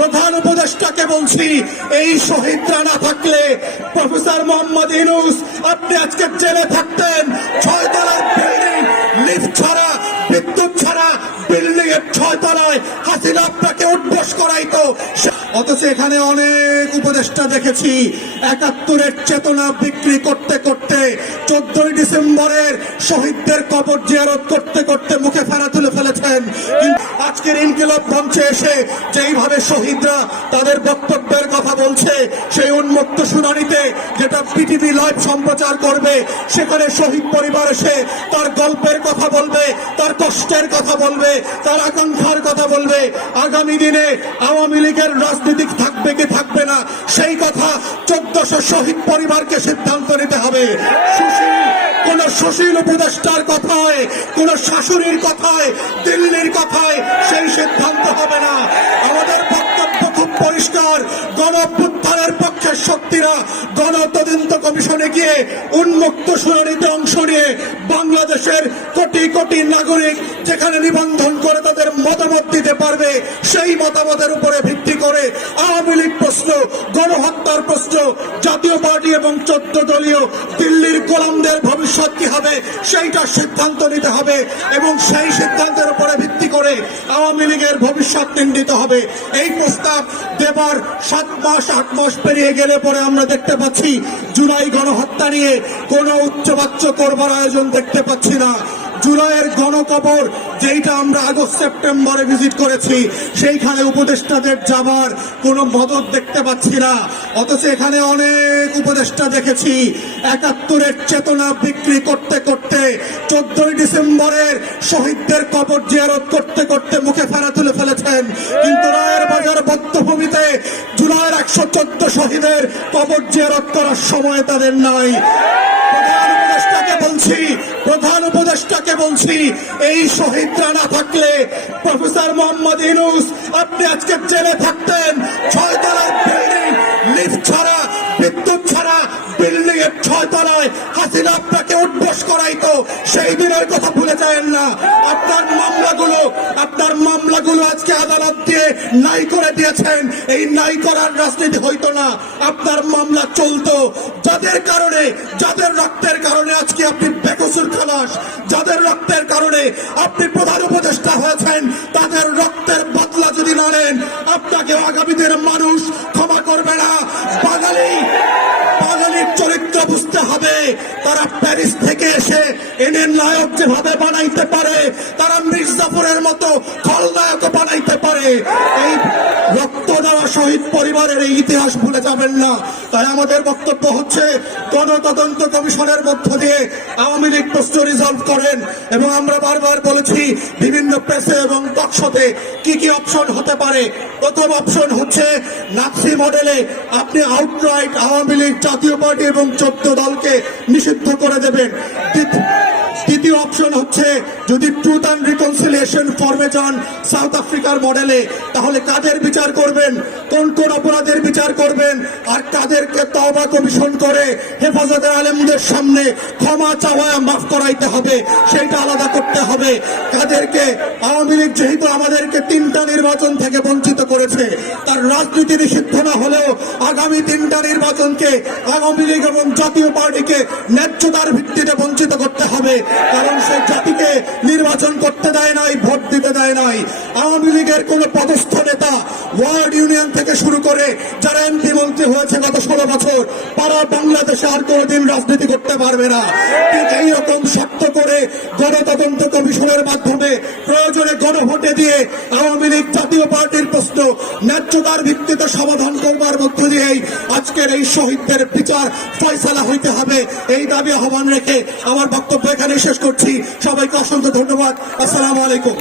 প্রধান উপদেষ্টাকে বলছি, এই শহীদরা না থাকলে প্রফেসর মোহাম্মদ ইউনূস আপনি আজকে জেলে থাকতেন। 6 তলার বিল্ডিং, লিফট ছাড়া, বিদ্যুৎ ছাড়া বিল্ডিং এর 6 তলায় হাসিনা আপনাকে উঠবস করাইতো। অথচ এখানে অনেক উপদেষ্টা দেখেছি ৭১-এর চেতনা বিক্রি করতে করতে 14ই ডিসেম্বরের শহীদদের কবর জিয়ারত করতে করতে মুখে ফেরা তুলে ফেলেছেন। আজকের ইনকিলাব মঞ্চে এসে যেইভাবে শহীদরা তাদের বক্তব্যের কথা বলছে, সেই উন্মুক্ত শুনানিতে যেটা পিটিভি লাইভ সম্প্রচার করবে, সেখানে শহীদ পরিবার এসে তার গল্পের কথা বলবে, তার কষ্টের কথা বলবে, তার আকাঙ্ক্ষার কথা বলবে। আগামী দিনে আওয়ামী লীগের রাজনীতি থাকবে কি থাকবে না, সেই কথা 1400 শহীদ পরিবারকে সিদ্ধান্ত নিতে হবে। কোন সুশীল উপদেষ্টার কথায়, কোন শাশুড়ির কথায়, দিল্লির কথায় সেই সিদ্ধান্ত হবে না। আমাদের বক্তব্য খুব পরিষ্কার। গণ অভ্যুত্থানের পক্ষের শক্তিরা গণ তদন্ত কমিশনে গিয়ে উন্মুক্ত শুনানিতে অংশ নিয়ে বাংলাদেশের কোটি কোটি নাগরিক যেখানে নিবন্ধন করে তাদের মতামত দিতে পারবে, সেই মতামতের উপরে ভিত্তি করে আওয়ামী লীগ প্রশ্ন, গণহত্যার প্রশ্ন, জাতীয় পার্টি এবং 14 দলীয় দিল্লির গোলামদের ভবিষ্যৎ কি হবে সেইটা সিদ্ধান্ত নিতে হবে এবং সেই সিদ্ধান্তের উপরে ভিত্তি করে আওয়ামী লীগের ভবিষ্যৎ নির্ণীত হবে। এই প্রস্তাব দেবার 7 মাস 8 মাস পেরিয়ে গেলে পরে আমরা দেখতে পাচ্ছি জুলাই গণহত্যা নিয়ে কোনো উচ্চবাচ্য করবার আয়োজন দেখতে পাচ্ছি না। জুলাইয়ের গণকবর যেইটা আমরা আগস্ট সেপ্টেম্বরে ভিজিট করেছি, সেইখানে উপদেষ্টাদের যাবার কোনো মদত দেখতে পাচ্ছি না। অথচ এখানে অনেক উপদেষ্টা দেখেছি ৭১-এর চেতনা বিক্রি করতে করতে 14ই ডিসেম্বরের শহীদদের কবর জিয়ারত করতে করতে মুখে ফেরা তুলে ফেলেছেন। কিন্তু রায়ের বাজার বধ্যভূমিতে জুলাইয়ের 114 শহীদের কবর জিয়ারত করার সময় তাদের নাই। প্রধান উপদেষ্টাকে বলছি, এই শহীদরা না থাকলে প্রফেসর মোহাম্মদ ইউনূস আপনি আজকে জেলে থাকতেন। 6 তলার বিল্ডিং, লিফট ছাড়া, বিদ্যুৎ ছাড়া বিল্ডিং এর 6 তলায় হাসিনা আপনাকে উঠবস করাইতো। সেই দিনের কথা ভুলে যাবেন না। আপনার মামলাগুলো আজকে আদালত দিয়ে নাই করে দিয়েছেন। এই নাই করার রাজনীতি হইতো না, আপনার মামলা চলতো। যাদের কারণে, যাদের রক্তের কারণে আজকে আপনি বেকসুর খালাস, যাদের রক্তের কারণে আপনি প্রধান উপদেষ্টা হয়েছেন, তাদের রক্তের বদলা যদি না নেন, আপনাকে আগামী দিনের মানুষ ক্ষমা করবে না। বাঙালির চরিত্র বুঝতে হবে। তারা প্যারিস থেকে এসে এনে নায়ক যেভাবে বানাইতে পারে, তারা মির্জাফরের মতো খলনায়ক বানাইতে পারে। এই রক্ত দেওয়া শহীদ পরিবারের এই ইতিহাস ভুলে যাবেন না। তাই আমাদের বক্তব্য হচ্ছে, গণতদন্ত কমিশনের মধ্য দিয়ে আওয়ামী লীগ প্রশ্ন রিজলভ করেন। এবং আমরা বারবার বলেছি বিভিন্ন প্রেসে এবং টকশোতে কি কি অপশন হতে পারে। প্রথম অপশন হচ্ছে নাৎসি মডেলে আপনি আউটরাইট আওয়ামী লীগ, জাতীয় পার্টি এবং 14 দলকে নিষিদ্ধ করে দেবেন। দ্বিতীয় অপশন হচ্ছে যদি ট্রুথ অ্যান্ড রিকনসিলিয়েশন ফর্মে যান সাউথ আফ্রিকার মডেলে, তাহলে কাদের বিচার করবেন, কোন কোন অপরাধের বিচার করবেন, আর কাদেরকে তওবা কমিশন করে হেফাজতে আলেমদের সামনে ক্ষমা চাওয়া মাফ করাইতে হবে, সেইটা আলাদা করতে হবে। কাদেরকে আওয়ামী লীগ যেহেতু আমাদেরকে 3টা নির্বাচন থেকে বঞ্চিত করেছে, তার রাজনীতি নিষিদ্ধ না হলেও আগামী 3টা নির্বাচনকে আওয়ামী লীগ এবং জাতীয় পার্টিকে ন্যায্যতার ভিত্তিতে বঞ্চিত করতে হবে। কারণ সে জাতিকে নির্বাচন করতে দেয় নাই, ভোট দিতে দেয় নাই। আওয়ামী লীগের কোন পদস্থ নেতা ওয়ার্ড ইউনিয়ন থেকে শুরু করে যারা এমপি মন্ত্রী হয়েছে গত 16 বছর, তারা বাংলাদেশে আর কোনোদিন রাজনীতি করতে পারবে না। ঠিক এইরকম শক্ত করে গণতদন্ত কমিশনের মাধ্যমে প্রয়োজনে গণভোটে দিয়ে আওয়ামী লীগ, জাতীয় পার্টির প্রশ্ন ন্যায্যতার ভিত্তিতে সমাধান করবার মধ্য দিয়েই আজকের এই শহীদদের বিচার ফয়সালা হইতে হবে। এই দাবি আহ্বান রেখে আমার বক্তব্য এখানে শেষ করছি। সবাইকে অসংখ্য ধন্যবাদ। আসসালামু আলাইকুম।